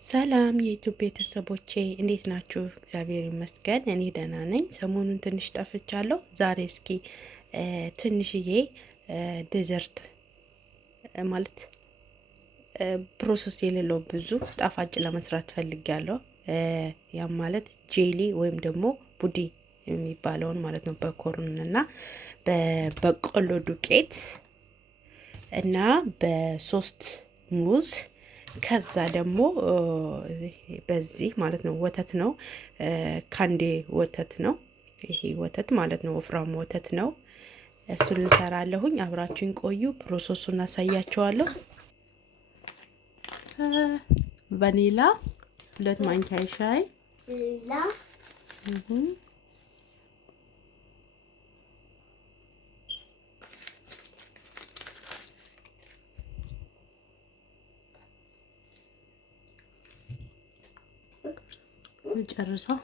ሰላም የዩቲዩብ ቤተሰቦቼ እንዴት ናችሁ? እግዚአብሔር ይመስገን እኔ ደህና ነኝ። ሰሞኑን ትንሽ ጠፍቻለሁ። ዛሬ እስኪ ትንሽዬ ዴዘርት ማለት ፕሮሰስ የሌለው ብዙ ጣፋጭ ለመስራት ፈልጊያለሁ። ያም ማለት ጄሊ ወይም ደግሞ ቡዲ የሚባለውን ማለት ነው። በኮርን እና በበቆሎ ዱቄት እና በሶስት ሙዝ ከዛ ደግሞ በዚህ ማለት ነው ወተት ነው። ካንዴ ወተት ነው ይሄ ወተት ማለት ነው። ወፍራም ወተት ነው። እሱን እንሰራለሁኝ። አብራችሁን ቆዩ። ፕሮሰሱን አሳያችኋለሁ። ቫኒላ 2 ማንኪያ ሻይ ጨርሰው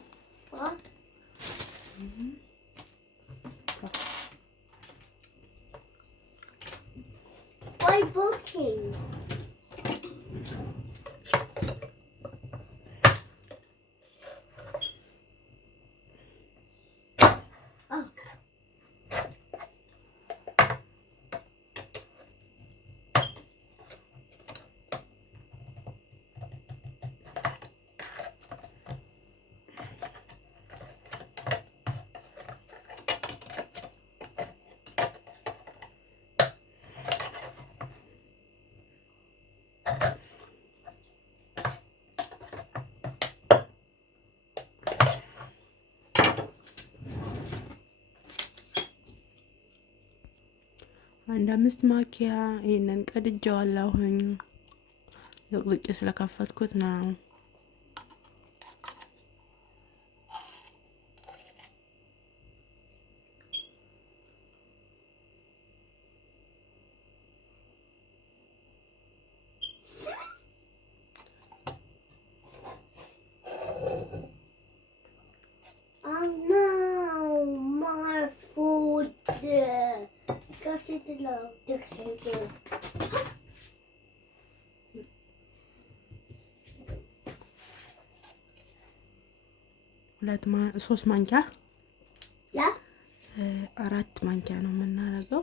አንድ 5 ማኪያ ይሄንን ቀድጄዋለሁኝ። ዝቅዝቄ ስለከፈትኩት ነው። ሶስት ማንኪያ 4 ማንኪያ ነው የምናደርገው።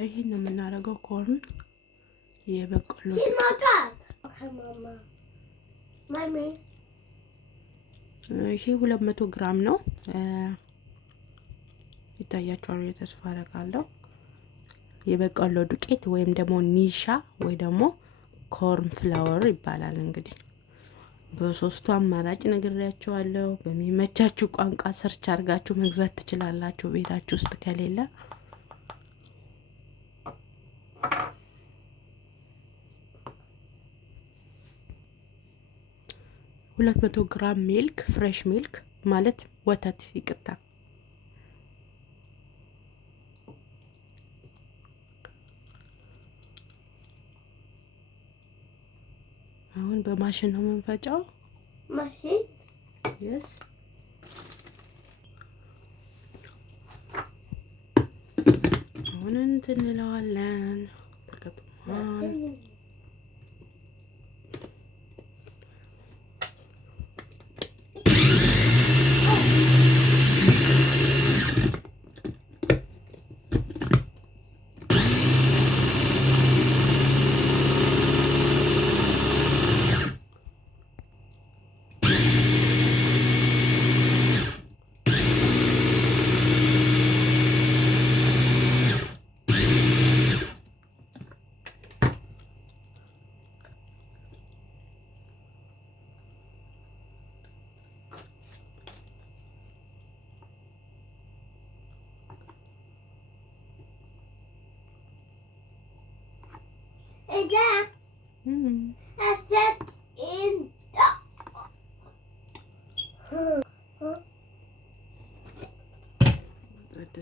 ይሄን ነው የምናደርገው። ኮርን የበቆሎ ይሄ 200 ግራም ነው። ይታያችኋል የተስፋ አደርጋለሁ። የበቆሎ ዱቄት ወይም ደግሞ ኒሻ ወይ ደግሞ ኮርን ፍላወር ይባላል። እንግዲህ በሶስቱ አማራጭ ነግሬያችኋለሁ። በሚመቻችሁ ቋንቋ ሰርች አድርጋችሁ መግዛት ትችላላችሁ ቤታችሁ ውስጥ ከሌለ። 200 ግራም ሚልክ ፍሬሽ ሚልክ ማለት ወተት ይቅርታ። አሁን በማሽን ነው የምንፈጫው። ማሽን yes አሁን እንትን እንለዋለን። ተከትሟል።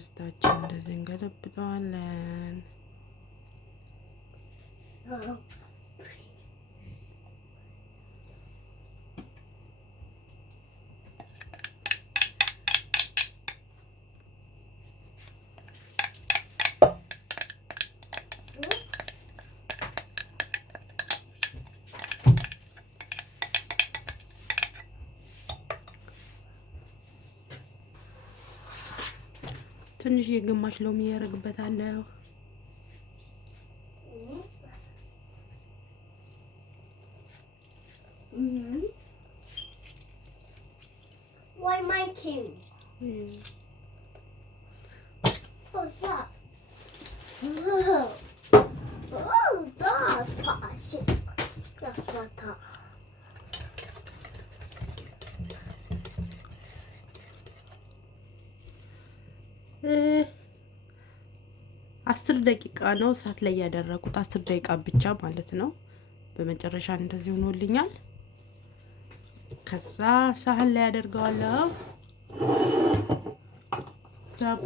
ፓስታችን እንደዚህ እንገለብጠዋለን። ትንሽ የግማሽ ሎሚ ያደርግበታለሁ። Why my king? What's that? Oh, that's possible. That's what I. 10 ደቂቃ ነው እሳት ላይ ያደረኩት 10 ደቂቃ ብቻ ማለት ነው። በመጨረሻ እንደዚህ ሆኖልኛል። ከዛ ሳህን ላይ አደርገዋለሁ። ዳቦ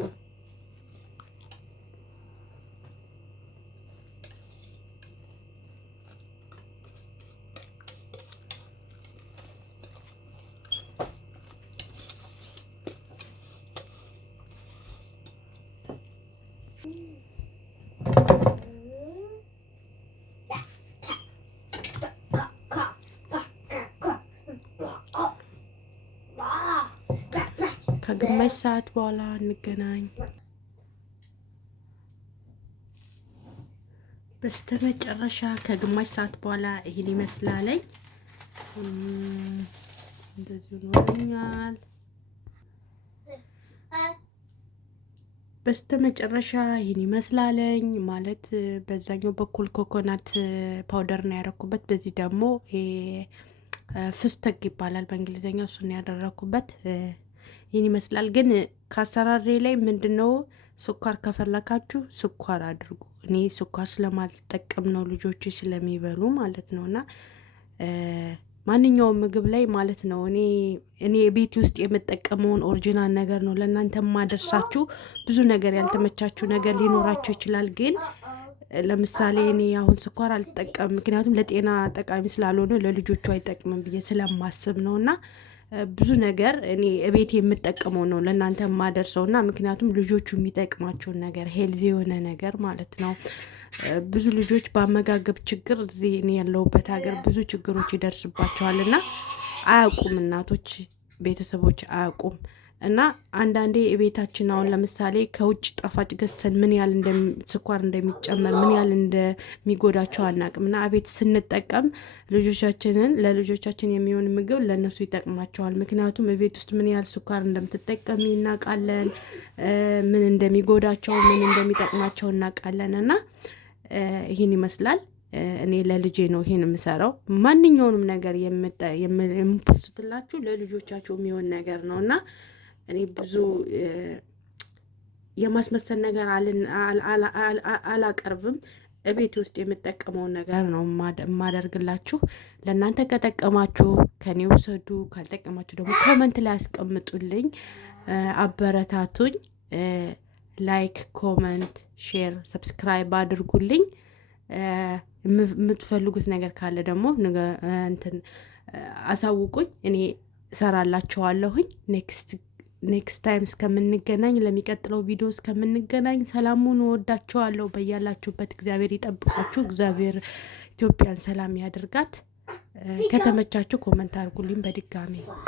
ከግማሽ ሰዓት በኋላ እንገናኝ። በስተመጨረሻ ከግማሽ ሰዓት በኋላ ይሄን ይመስላልኝ። እንደዚህ ሆኖልኛል። በስተመጨረሻ ይሄን ይመስላልኝ ማለት በዛኛው በኩል ኮኮናት ፓውደር ነው ያደረኩበት። በዚህ ደግሞ ፍስተግ ይባላል በእንግሊዘኛ፣ እሱን ያደረኩበት። ይህን ይመስላል። ግን ከአሰራሬ ላይ ምንድነው ስኳር ከፈለካችሁ ስኳር አድርጉ። እኔ ስኳር ስለማልጠቀም ነው ልጆች ስለሚበሉ ማለት ነውና ማንኛውም ምግብ ላይ ማለት ነው እኔ ቤት ውስጥ የምጠቀመውን ኦሪጂናል ነገር ነው ለእናንተ ማደርሳችሁ። ብዙ ነገር ያልተመቻችሁ ነገር ሊኖራችሁ ይችላል። ግን ለምሳሌ እኔ አሁን ስኳር አልጠቀም፣ ምክንያቱም ለጤና ጠቃሚ ስላልሆነ ለልጆቹ አይጠቅምም ብዬ ስለማስብ ነውና ብዙ ነገር እኔ እቤት የምጠቀመው ነው ለእናንተ ማደርሰውና ምክንያቱም ልጆቹ የሚጠቅማቸውን ነገር ሄልዚ የሆነ ነገር ማለት ነው። ብዙ ልጆች በአመጋገብ ችግር እዚህ እኔ ያለሁበት ሀገር ብዙ ችግሮች ይደርስባቸዋልና አያውቁም፣ እናቶች ቤተሰቦች አያውቁም። እና አንዳንዴ የቤታችን አሁን ለምሳሌ ከውጭ ጣፋጭ ገዝተን ምን ያህል ስኳር እንደሚጨመር ምን ያህል እንደሚጎዳቸው አናውቅም። እና ቤት ስንጠቀም ለልጆቻችን የሚሆን ምግብ ለእነሱ ይጠቅማቸዋል። ምክንያቱም ቤት ውስጥ ምን ያህል ስኳር እንደምትጠቀሚ እናውቃለን፣ ምን እንደሚጎዳቸው ምን እንደሚጠቅማቸው እናውቃለን። እና ይህን ይመስላል። እኔ ለልጄ ነው ይሄን የምሰራው። ማንኛውንም ነገር የምፖስትላችሁ ለልጆቻችሁ የሚሆን ነገር ነው እና እኔ ብዙ የማስመሰል ነገር አላቀርብም። እቤት ውስጥ የምጠቀመውን ነገር ነው የማደርግላችሁ። ለእናንተ ከጠቀማችሁ ከኔ ውሰዱ፣ ካልጠቀማችሁ ደግሞ ኮመንት ላይ ያስቀምጡልኝ፣ አበረታቱኝ። ላይክ፣ ኮመንት፣ ሼር፣ ሰብስክራይብ አድርጉልኝ። የምትፈልጉት ነገር ካለ ደግሞ አሳውቁኝ፣ እኔ እሰራላችኋለሁኝ። ኔክስት ታይም እስከምንገናኝ፣ ለሚቀጥለው ቪዲዮ እስከምንገናኝ ሰላሙን እወዳችኋለሁ። በያላችሁበት እግዚአብሔር ይጠብቃችሁ። እግዚአብሔር ኢትዮጵያን ሰላም ያደርጋት። ከተመቻችሁ ኮመንት አድርጉልኝ በድጋሚ